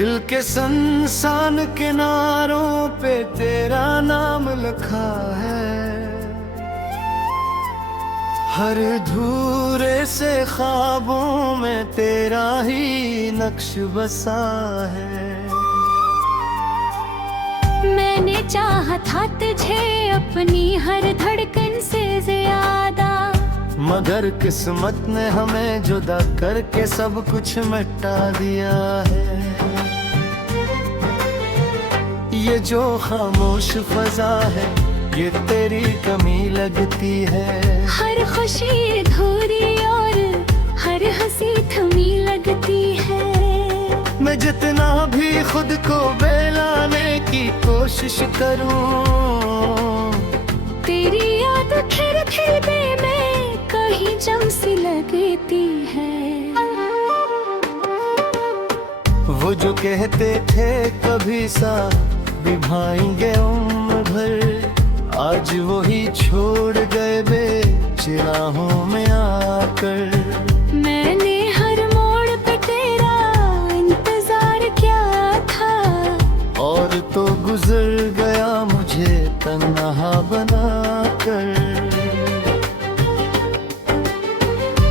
दिल के सुनसान किनारों पे तेरा नाम लिखा है। हर धूरे से ख्वाबों में तेरा ही नक्श बसा है। मैंने चाहा था तुझे अपनी हर धड़कन से ज्यादा, मगर किस्मत ने हमें जुदा करके सब कुछ मिटा दिया है। ये जो खामोश फजा है ये तेरी कमी लगती है। हर खुशी अधूरी और हर हंसी थमी लगती है। मैं जितना भी खुद को बेलाने की कोशिश करूं, तेरी याद फिर दे में कहीं जम सी लगती है। वो जो कहते थे कभी साथ निभाएंगे उम्र भर, आज वो ही छोड़ गए बेचिराहों में आकर। मैंने हर मोड़ पे तेरा इंतजार किया था, और तो गुजर गया मुझे तन्हा बनाकर।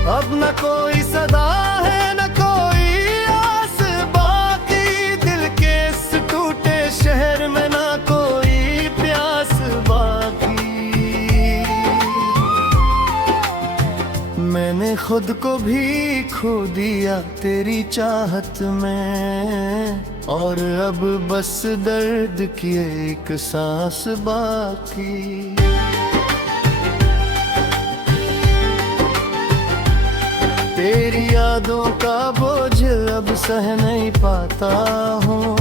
अब न कोई सदा है न कोई आस बाकी, दिल के इस टूटे शहर में ना कोई प्यास बाकी। मैंने खुद को भी खो दिया तेरी चाहत में, और अब बस दर्द की एक सांस बाकी। तेरी यादों का बोझ अब सह नहीं पाता हूँ।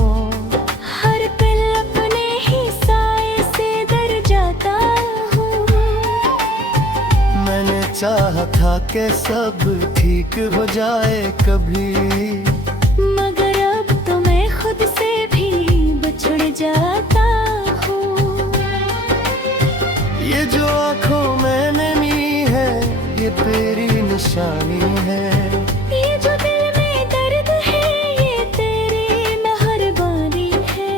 हर पल अपने ही साए से डर जाता हूँ। मैंने चाहा था कि सब ठीक हो जाए कभी, मगर अब तो मैं खुद से भी बिछड़ जाता हूँ। ये जो आँखों में नमी है ये तेरी निशानी है। ये जो दिल में दर्द है ये तेरी मेहरबानी है।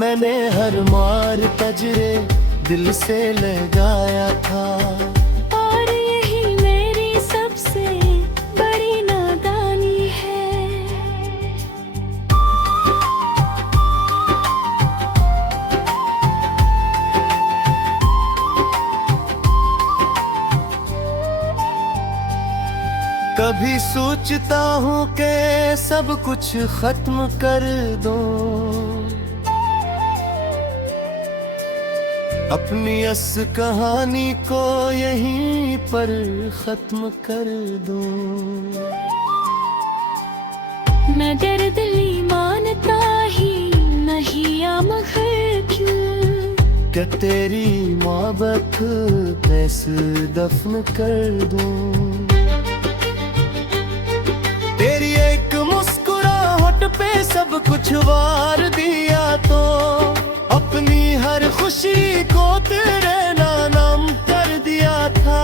मैंने हर मार तजरे दिल से लगाया था, और यही मेरी सबसे बड़ी नादानी है। कभी सोचता हूँ कि सब कुछ खत्म कर दूं, अपनी अस कहानी को यहीं पर खत्म कर दूं। मैं दर्द मानता ही नहीं या मगर क्यों, क्या तेरी मोहब्बत कैसे दफन कर दूं। तेरी एक मुस्कुराहट पे सब कुछ वार दिया तो, अपनी हर खुशी को तेरे नाम कर दिया था।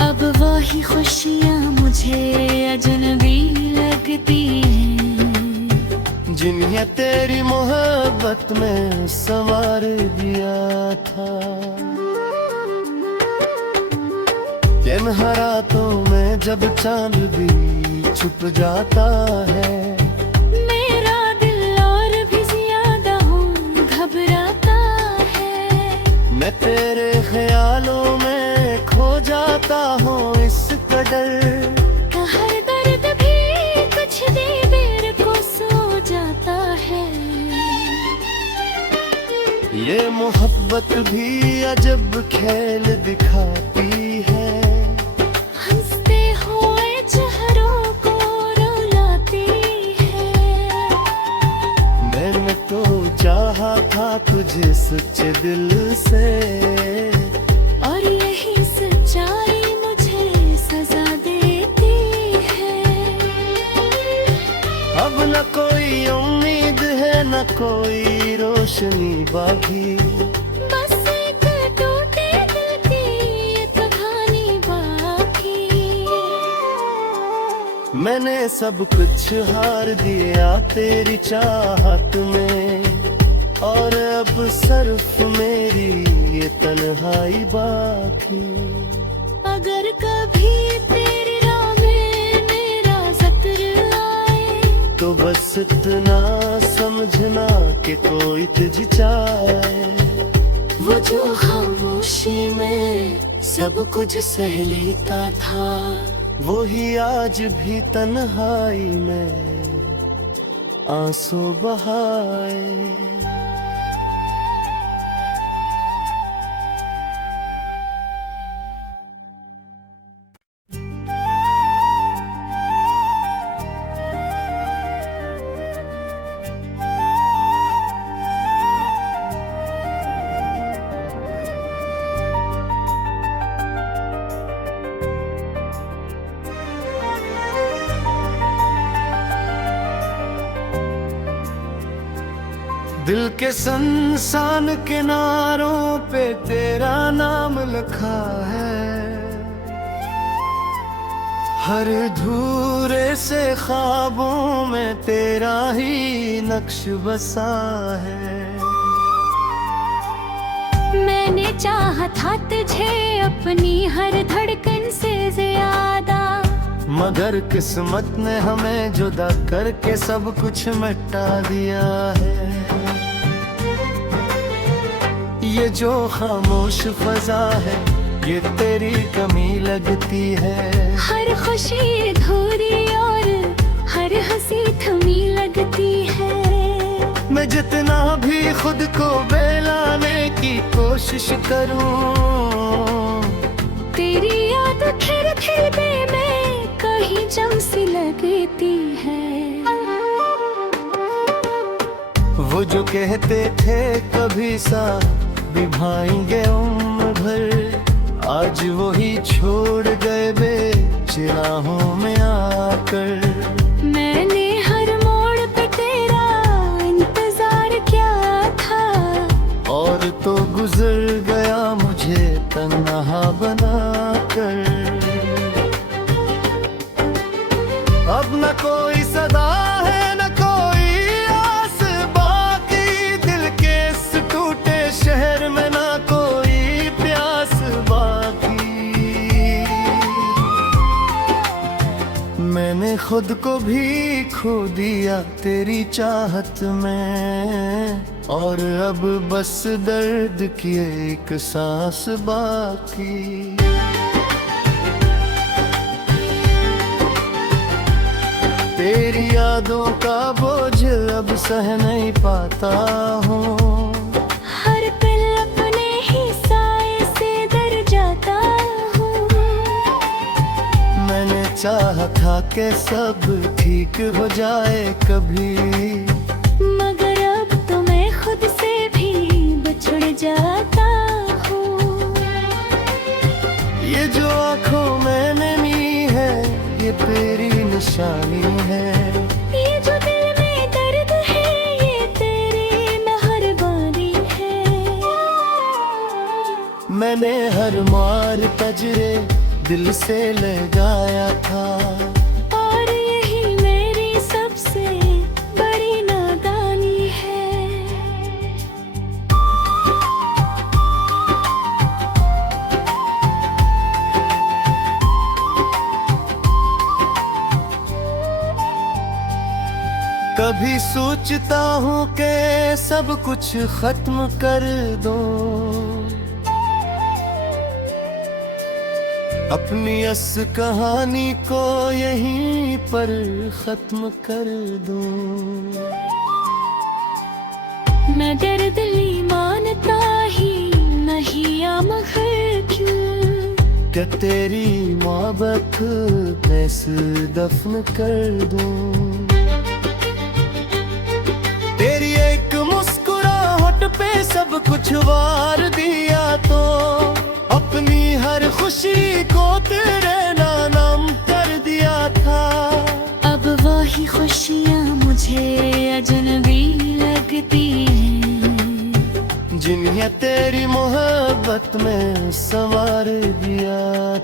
अब वही खुशियाँ मुझे अजनबी लगती हैं, जिन्हें तेरी मोहब्बत में संवार दिया था। इन रातों में जब चांद भी छुप जाता है, मेरा दिल और भी ज्यादा घबराता है। मैं तेरे ख्यालों में खो जाता हूँ इस कदर, हर दर्द भी कुछ देर को सो जाता है। ये मोहब्बत भी अजब खेल दिखाती है। हंसते हुए चेहरों को रुलाती है। मैंने तो चाहा था तुझे सच्चे दिल से, और यही सच्चाई मुझे सजा देती है। अब न कोई उम्मीद है न कोई रोशनी बाकी। बस एक टूटे दिल की कहानी बाकी। मैंने सब कुछ हार दिया तेरी चाहत में, और अब सिर्फ मेरी ये तन्हाई बाकी। अगर कभी तेरी राह में मेरा जिक्र आए, तो बस इतना समझना कि कोई तुझ चाहे। वो जो खामोशी में सब कुछ सह लेता था, वही आज भी तन्हाई में आंसू बहाए। दिल के संसान किनारों पे तेरा नाम लिखा है, हर धूरे से ख्वाबों में तेरा ही नक्श बसा है। मैंने चाहा था तुझे अपनी हर धड़कन से ज्यादा, मगर किस्मत ने हमें जुदा करके सब कुछ मिटा दिया है। ये जो खामोश फजा है, ये तेरी कमी लगती है। हर खुशी अधूरी और हर हंसी थमी लगती है। मैं जितना भी खुद को बेलाने की कोशिश करूं, तेरी याद फिर भी मैं कहीं जम सी लगती है। वो जो कहते थे कभी साथ निभाएंगे उम्र भर, आज वो ही छोड़ गए बेचिराहों में आकर। मैंने हर मोड़ पे तेरा इंतजार किया था, और तो गुजर गया मुझे तन्हा बनाकर। अब न कोई सदा है न कोई आस बाकी, दिल के इस टूटे शहर में ना कोई प्यास बाकी। मैंने खुद को भी खो दिया तेरी चाहत में, और अब बस दर्द की एक सांस बाकी। तेरी यादों का बोझ अब सह नहीं पाता हूँ, हर पल अपने ही साए से डर जाता हूँ। मैंने चाहा था कि सब ठीक हो जाए कभी, मगर अब तो मैं खुद से भी बिछड़ जाता हूँ। ये जो आँखों में नमी है, ये तेरी निशानी है। ये जो दिल में दर्द है, ये तेरी मेहरबानी है। मैंने हर मार तजरे दिल से लगाया था, और यही मेरी सबसे बड़ी नादानी है। कभी सोचता हूँ कि सब कुछ खत्म कर दूं, अपनी अस कहानी को यहीं पर खत्म कर दूं। मैं दर्द मानता ही नहीं, मगर क्यों क्या तेरी मोहब्बत बस दफन कर दूं। तेरी एक मुस्कुराहट पे सब कुछ वार दिया, तो अपनी हर खुशी को तेरे नाम कर दिया था। अब वही खुशियाँ मुझे अजनबी लगती हैं, जिन्हें तेरी मोहब्बत में संवार दिया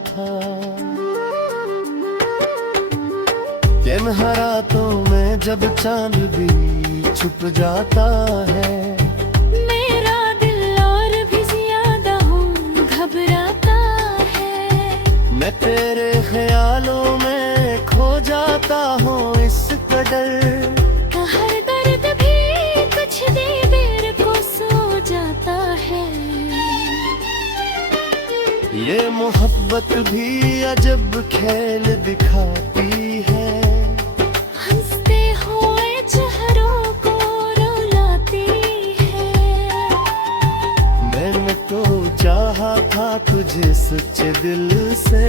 था। इन हर रातों में जब चांद भी छुप जाता है, मेरा दिल और भी ज्यादा घबराता है। मैं तेरे ख्यालों में खो जाता हूँ इस कदर, हर दर्द भी कुछ देर को सो जाता है। ये मोहब्बत भी अजब खेल दिखाती है, हंसते हुए चेहरों को रुलाती है। मैंने तो चाहा था तुझे सच्चे दिल से,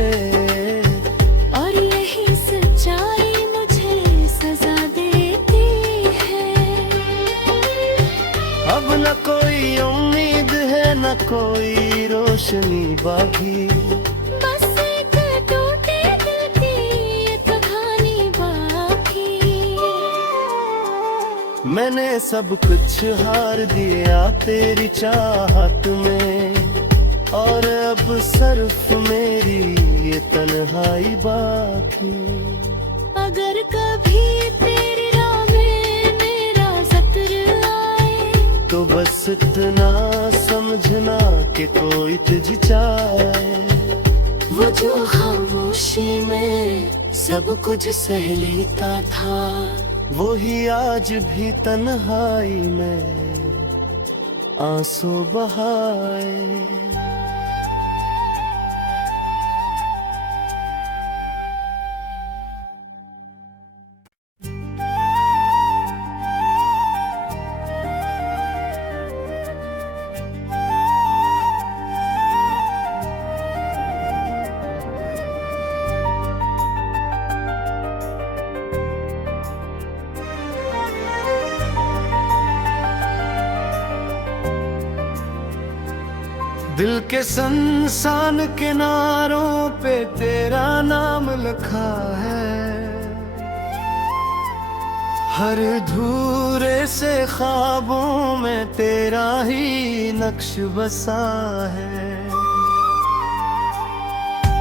और यही सच्चाई मुझे सजा देती है। अब न कोई उम्मीद है न कोई रोशनी बाकी, बस एक टूटे दिल की ये कहानी बाकी। मैंने सब कुछ हार दिया तेरी चाहत में, और अब सिर्फ मेरी ये तन्हाई बाकी। अगर कभी तेरी राह में मेरा ज़िक्र आए, तो बस इतना समझना कि कोई तुझ चाहे, वो जो खामोशी में सब कुछ सह लेता था, वो ही आज भी तन्हाई में आंसू बहाए। दिल के सुनसान किनारों पे तेरा नाम लिखा है, हर धूरे से ख्वाबों में तेरा ही नक्श बसा है।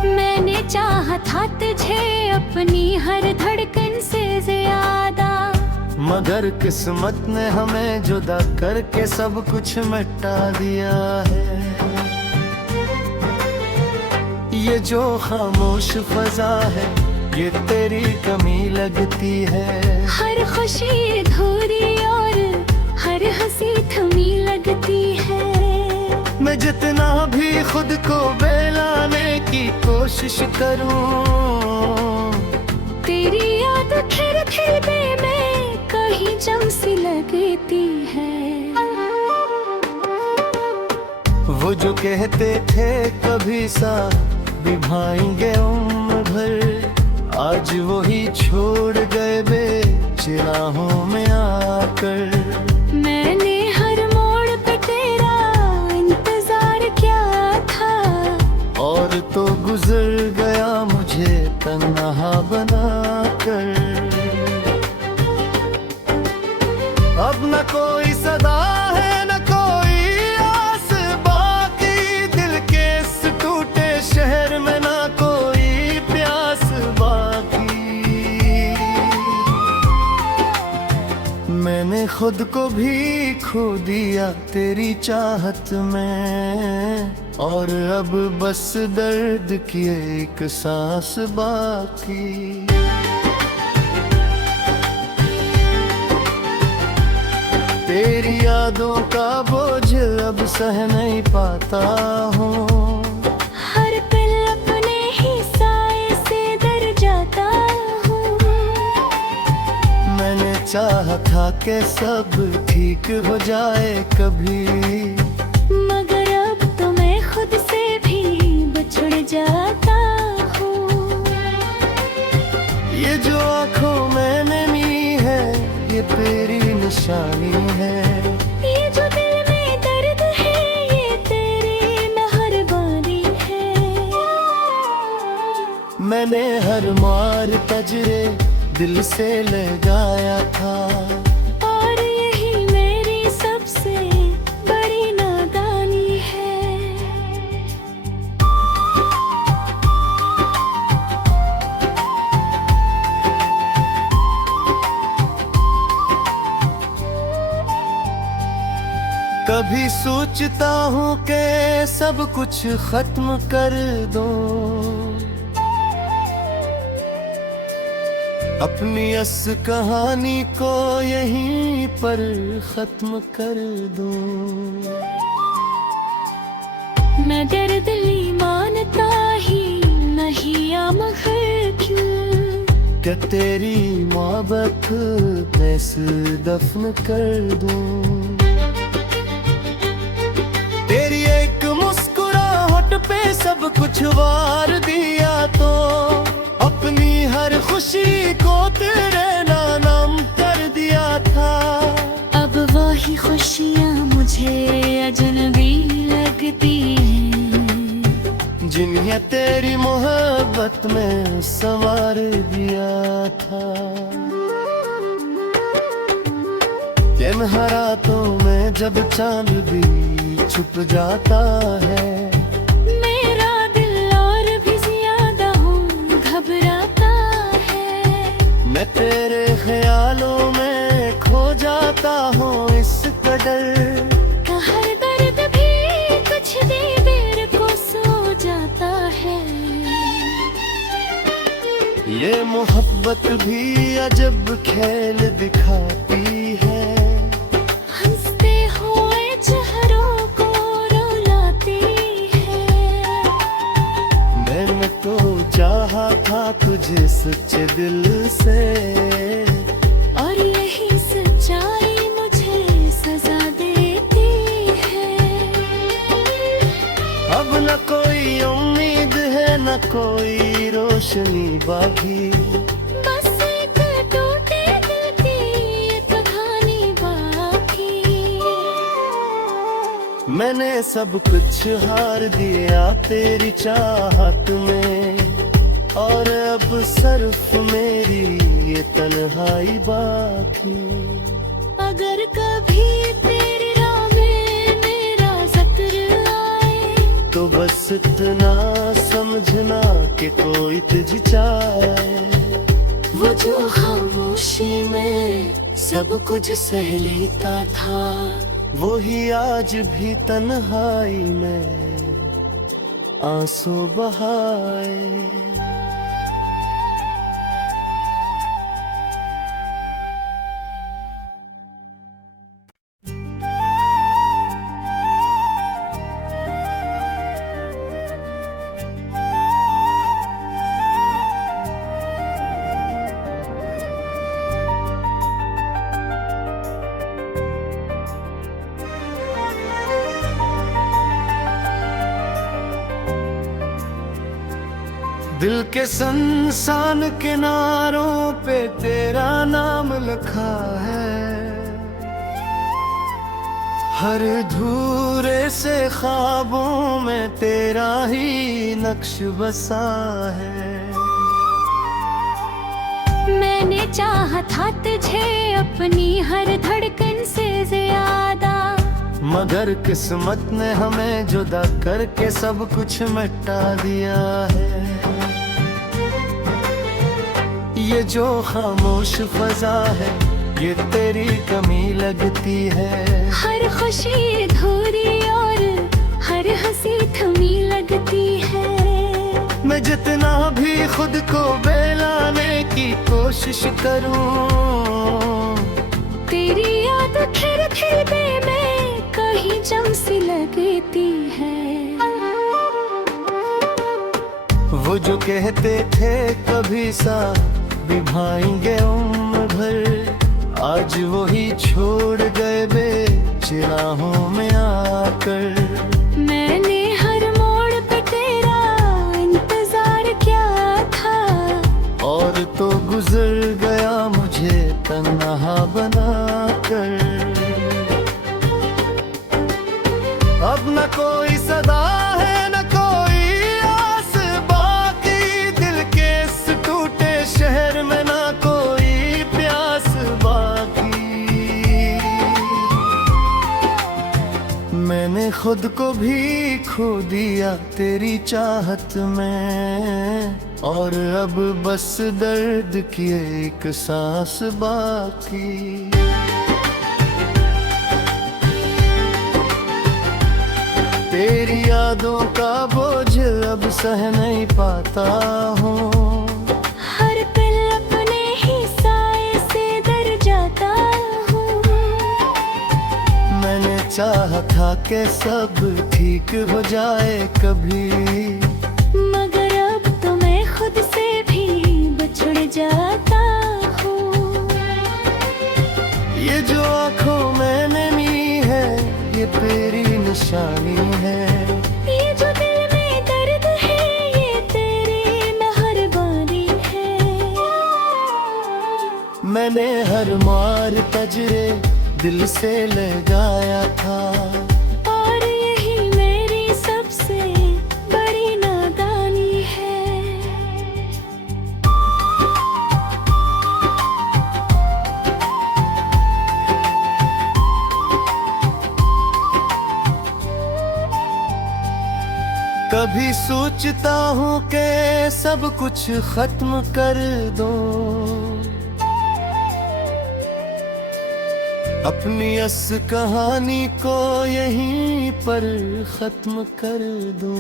मैंने चाहा था तुझे अपनी हर धड़कन से ज्यादा, मगर किस्मत ने हमें जुदा करके सब कुछ मिटा दिया है। ये जो खामोश फजा है ये तेरी कमी लगती है, हर खुशी अधूरी और हर हंसी थमी लगती है। मैं जितना भी खुद को बेलाने की कोशिश करूं, तेरी याद फिर दिल में कहीं जम सी लगती है। वो जो कहते थे कभी साथ निभाएंगे उम्र भर, आज वही छोड़ गए बेचिराहों में आकर। मैंने हर मोड़ पे तेरा इंतजार किया था, और तो गुजर गया मुझे तन्हा बनाकर। अब न कोई सदा है न कोई आस बाकी, दिल के इस टूटे शहर में ना कोई प्यास बाकी। मैंने खुद को भी खो दिया तेरी चाहत में, और अब बस दर्द की एक सांस बाकी। तेरी यादों का बोझ अब सह नहीं पाता हूँ, हर पल अपने ही साए से डर जाता हूँ। मैंने चाहा था कि सब ठीक हो जाए कभी, मगर अब तो मैं खुद से भी बिछड़ जाता हूँ। ये जो आँखों में नमी है ये तेरी निशानी है, ये जो दिल में दर्द है ये तेरी मेहरबानी है। मैंने हर मार तजरे दिल से लगाया था, और यही मेरी सबसे बड़ी नादानी है। सोचता हूँ कि सब कुछ खत्म कर दूं, अपनी अस कहानी को यहीं पर खत्म कर दूं। मैं दर्द-दिली मानता ही नहीं या मगर क्यों, क्या तेरी मोहब्बत मैं इसे दफन कर दूं। तेरी एक मुस्कुराहट पे सब कुछ वार दिया तो, अपनी हर खुशी को तेरे नाम कर दिया था। अब वही खुशियाँ मुझे अजनबी लगती हैं, जिन्हें तेरी मोहब्बत में संवार दिया था। इन रातों में जब चांद भी छुप जाता है, मेरा दिल और भी ज्यादा घबराता है। मैं तेरे ख्यालों में खो जाता हूँ इस कदर, हर दर्द भी कुछ देर को सो जाता है। ये मोहब्बत भी अजब खेल दिखाती है, हंसते हुए चेहरों को रुलाती है। मैंने तो चाहा था तुझे सच्चे दिल से, और यही सच्चाई मुझे सजा देती है। अब न कोई उम्मीद है न कोई रोशनी बाकी, बस एक टूटे दिल की ये कहानी बाकी। मैंने सब कुछ हार दिया तेरी चाहत में, और अब सिर्फ मेरी ये तन्हाई बाकी। अगर कभी तेरी राह में मेरा जिक्र आए, तो बस इतना समझना कि कोई तुझ चाहे। वो जो खामोशी में सब कुछ सह लेता था, वो ही आज भी तन्हाई में आंसू बहाए। दिल के सुनसान किनारों पे तेरा नाम लिखा है, हर धूरे से ख्वाबों में तेरा ही नक्श बसा है। मैंने चाहा था तुझे अपनी हर धड़कन से ज्यादा, मगर किस्मत ने हमें जुदा करके सब कुछ मिटा दिया है। ये जो खामोश फजा है ये तेरी कमी लगती है, हर खुशी अधूरी और हर हंसी थमी लगती है। मैं जितना भी खुद को बेलाने की कोशिश करूं, तेरी याद खिर खिर दे में कहीं जम सी लगती है। वो जो कहते थे कभी साथ निभाएंगे उम्र भर, आज वो ही छोड़ गए बेचिराहों में आकर। मैंने हर मोड़ पे तेरा इंतजार किया था, और तो गुजर गया मुझे तन्हा बनाकर। अब न कोई सदा है न कोई आस बाकी, दिल के इस टूटे शहर में ना कोई प्यास बाकी। मैंने खुद को भी खो दिया तेरी चाहत में, और अब बस दर्द की एक सांस बाकी। तेरी यादों का बोझ अब सह नहीं पाता हूँ। हर पल अपने ही साए से डर जाता हूँ। मैंने चाहा था कि सब ठीक हो जाए कभी, मगर अब तो मैं खुद से भी बिछड़ जाता हूँ। ये जो आँखों में नमी है ये तेरी निशानी है। ये जो दिल में दर्द है ये तेरी मेहरबानी है। मैंने हर मार तजरे दिल से लगाया था, और यही मेरी सबसे बड़ी नादानी है। कभी सोचता हूँ कि सब कुछ खत्म कर दूं, अपनी अस कहानी को यहीं पर खत्म कर दूं।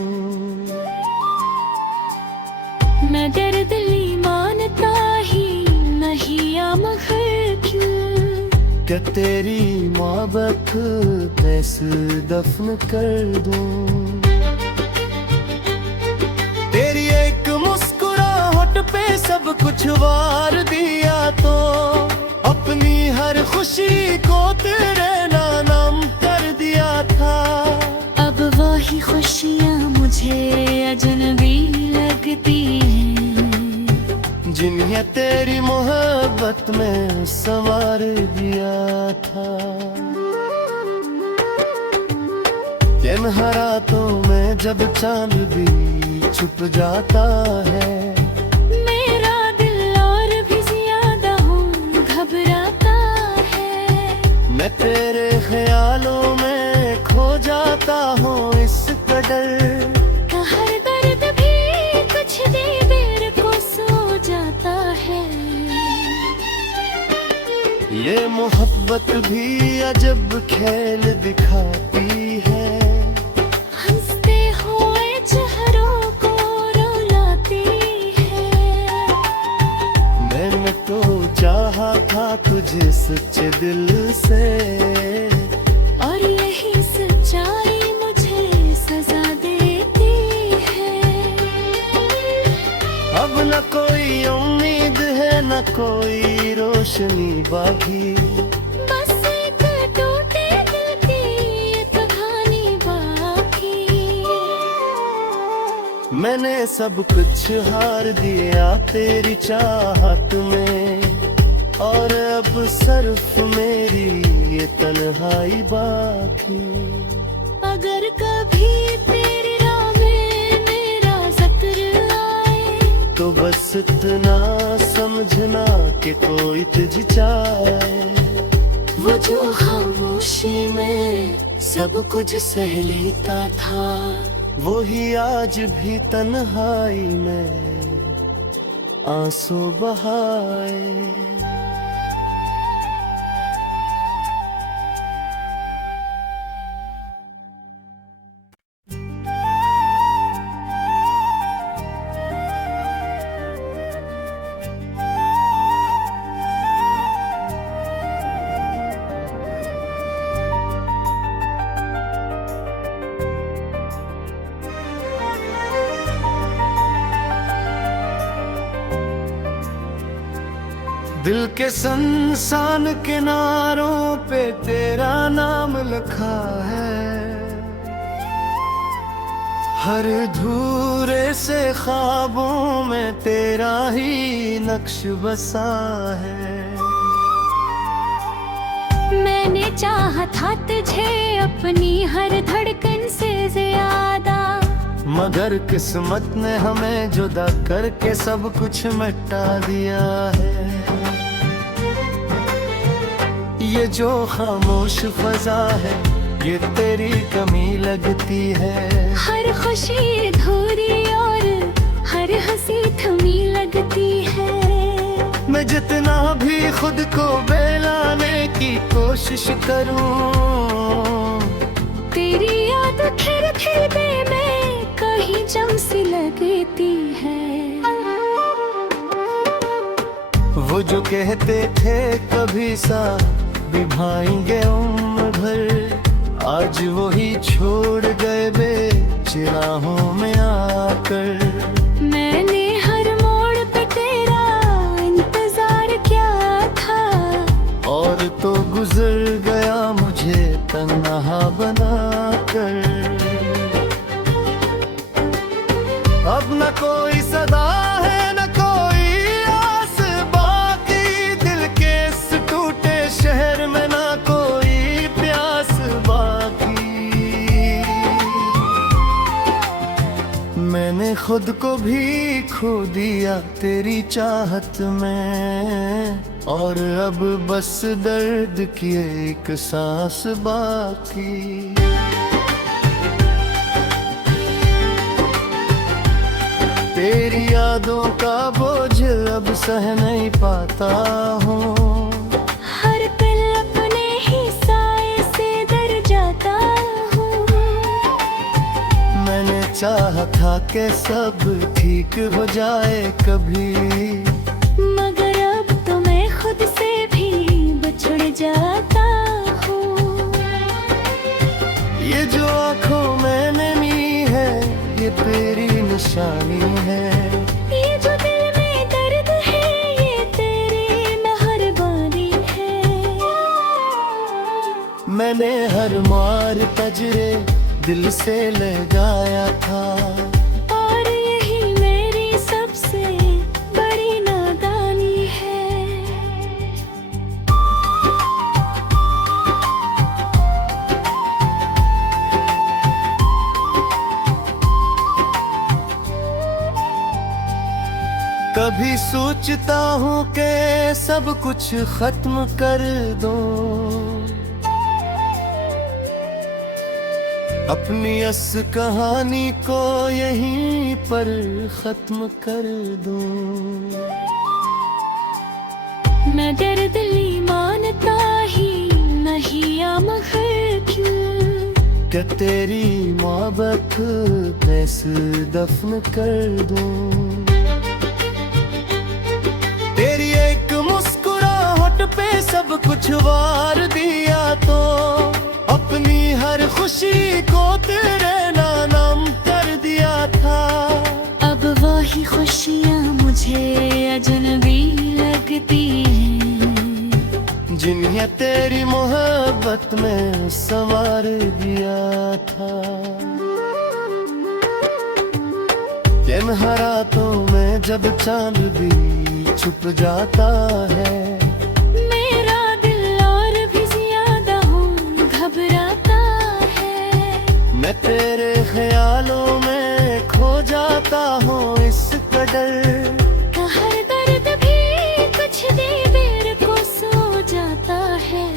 मैं दर्द-ली मानता ही नहीं आ, मगर क्यों क्या तेरी मोहब्बत कैसे दफन कर दूं। तेरी एक मुस्कुराहट पे सब कुछ वार दिया तो, अपनी हर खुशी को तेरे नाम कर दिया था। अब वही खुशियाँ मुझे अजनबी लगती हैं, जिन्हें तेरी मोहब्बत में संवार दिया था। इन रातों में जब चांद भी छुप जाता है, मेरा दिल और भी ज्यादा घबराता है। मैं तेरे ख्यालों में खो जाता हूँ इस कदर, हर दर्द भी कुछ देर को सो जाता है। ये मोहब्बत भी अजब खेल दिखाती है, हंसते हुए चेहरों को रुलाती है। मैंने तो चाहा था तुझे सच्चे दिल से, और यही सच्चाई मुझे सजा देती है। अब न कोई उम्मीद है न कोई रोशनी बाकी, बस एक टूटे दिल की ये कहानी बाकी। मैंने सब कुछ हार दिया तेरी चाहत में, और अब सिर्फ मेरी ये तन्हाई बाकी। अगर कभी तेरी राह में मेरा ज़िक्र आए, तो बस इतना समझना कि कोई तुझ चाहे। वो जो खामोशी में सब कुछ सह लेता था, वो ही आज भी तन्हाई में आंसू बहाए। दिल के सुनसान किनारों पे तेरा नाम लिखा है, हर धूरे से ख्वाबों में तेरा ही नक्श बसा है। मैंने चाहा था तुझे अपनी हर धड़कन से ज्यादा, मगर किस्मत ने हमें जुदा करके सब कुछ मिटा दिया है। ये जो खामोश फजा है ये तेरी कमी लगती है, हर खुशी अधूरी और हर हंसी थमी लगती है। मैं जितना भी खुद को बेलाने की कोशिश करूं, तेरी याद फिर दे में कहीं जम सी लगती है। वो जो कहते थे कभी साथ निभाएंगे उम्र भर, आज वही छोड़ गए बेचिराहों में आकर। मैंने हर मोड़ पे तेरा इंतजार किया था, और तो गुजर गया मुझे तन्हा बनाकर। अब न कोई सदा है न कोई आस बाकी, दिल के इस टूटे शहर में न कोई प्यास बाकी। मैंने खुद को भी खो दिया तेरी चाहत में, और अब बस दर्द की एक सांस बाकी। तेरी यादों का बोझ अब सह नहीं पाता हूँ, हर पल अपने ही साए से डर जाता हूँ। मैंने चाहा था कि सब ठीक हो जाए कभी, मगर अब तो मैं खुद से भी बिछड़ जाता हूँ। ये जो आँखों में नमी है ये तेरी निशानी है, ये जो दिल में दर्द है ये तेरी मेहरबानी है। मैंने हर मार तजरे दिल से लगाया था, और यही मेरी सबसे बड़ी नादानी है। कभी सोचता हूँ कि सब कुछ खत्म कर दूं, अपनी अस कहानी को यहीं पर खत्म कर दूं। मैं दर्द ली मानता ही नहीं या मगर क्यों, क्या तेरी मोहब्बत कैसे दफन कर दूं। तेरी एक मुस्कुराहट पे सब कुछ वार दिया, तो अपनी हर खुशी को तेरे नाम कर दिया था। अब वही खुशियाँ मुझे अजनबी लगती हैं, जिन्हें तेरी मोहब्बत में संवार दिया था। इन रातों में जब चांद भी छुप जाता है, मेरा दिल और भी ज्यादा घबराता है। मैं तेरे ख्यालों में खो जाता हूँ इस कदर, हर दर्द भी कुछ देर को सो जाता है।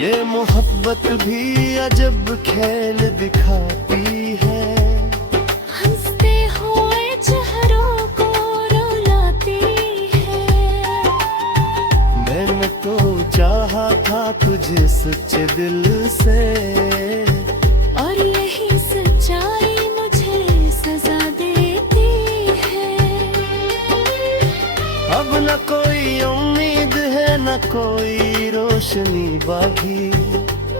ये मोहब्बत भी अजब खेल दिखाती है, हंसते हुए चेहरों को रुलाती है। मैंने तो चाहा था तुझे सच्चे दिल से, और यही सच्चाई मुझे सजा देती है। अब न कोई उम्मीद है न कोई रोशनी बाकी,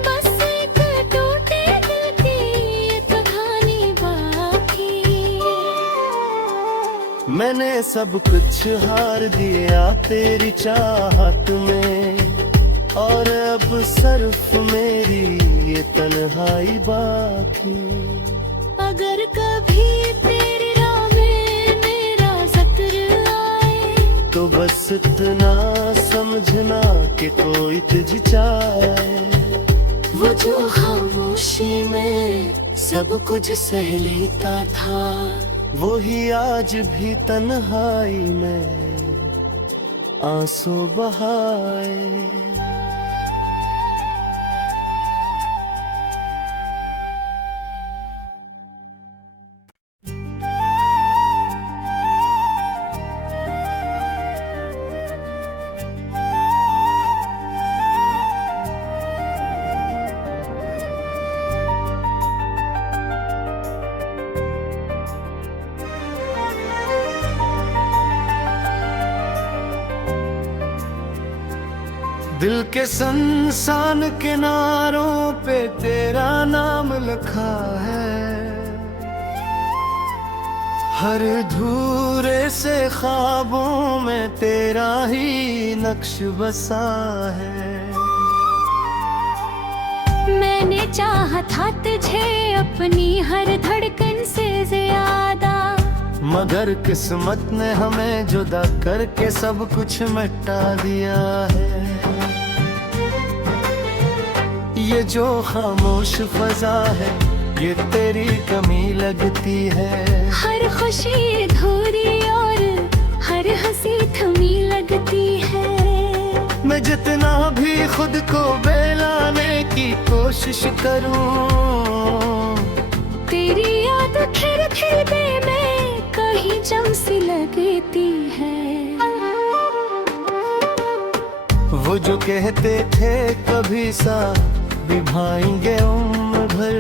बस एक टूटे दिल की ये कहानी बाकी। मैंने सब कुछ हार दिया तेरी चाहत में, और अब सिर्फ मेरी ये तन्हाई बाकी। अगर कभी तेरी राह में मेरा ज़िक्र आए, तो बस इतना समझना कि कोई तुझ चाहे। वो जो खामोशी में सब कुछ सह लेता था, वो ही आज भी तन्हाई में आंसू बहाए। दिल के संसान किनारों पे तेरा नाम लिखा है, हर धूरे से ख्वाबों में तेरा ही नक्श बसा है। मैंने चाहा था तुझे अपनी हर धड़कन से ज्यादा, मगर किस्मत ने हमें जुदा करके सब कुछ मिटा दिया है। ये जो खामोश फजा है ये तेरी कमी लगती है, हर खुशी अधूरी और हर हंसी थमी लगती है। मैं जितना भी खुद को बेलाने की कोशिश करूं, तेरी याद फिर दे में कहीं जम सी लगती है। वो जो कहते थे कभी सा निभाएंगे उम्र भर,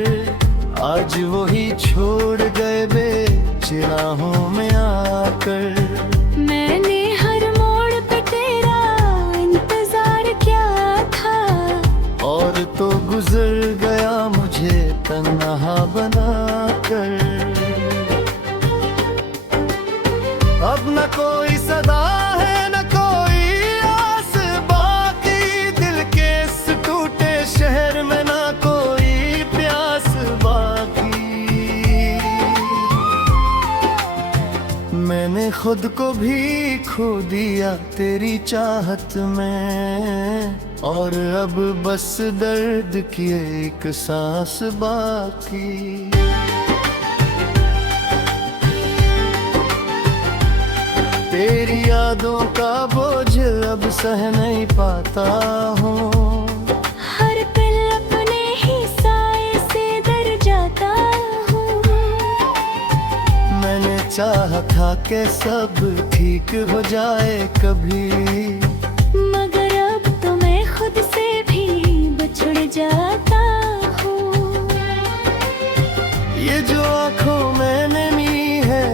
आज वो ही छोड़ गए बेचिराहों में आकर। मैंने हर मोड़ पे तेरा इंतजार किया था, और तो गुजर गया मुझे तन्हा बनाकर। अब न कोई सदा है न कोई आस बाकी, दिल के इस टूटे शहर में ना कोई प्यास बाकी। मैंने खुद को भी खो दिया तेरी चाहत में, और अब बस दर्द की एक सांस बाकी। तेरी यादों का बोझ अब सह नहीं पाता हूँ, हर पल अपने ही साए से डर जाता हूँ। मैंने चाहा था कि सब ठीक हो जाए कभी, मगर अब तो मैं खुद से भी बिछड़ जाता हूँ। ये जो आँखों में नमी है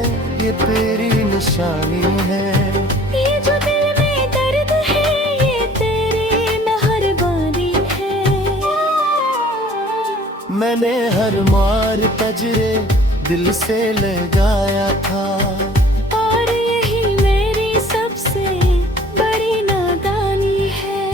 ये तेरी निशानी है, ये जो दिल में दर्द है ये तेरी मेहरबानी है। मैंने हर मार तजरे दिल से लगाया था, और यही मेरी सबसे बड़ी नादानी है।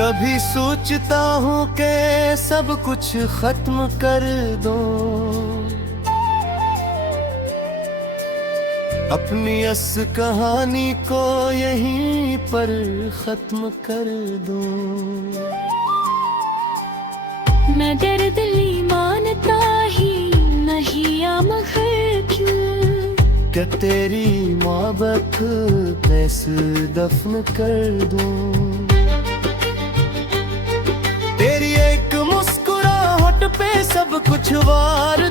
कभी सोचता हूँ कि सब कुछ खत्म कर दूं, अपनी अस कहानी को यहीं पर खत्म कर दूं। मैं दर्द मानता ही नहीं आ, मगर क्यों क्या तेरी मोहब्बत बस दफन कर दूं। तेरी एक मुस्कुराहट पे सब कुछ वार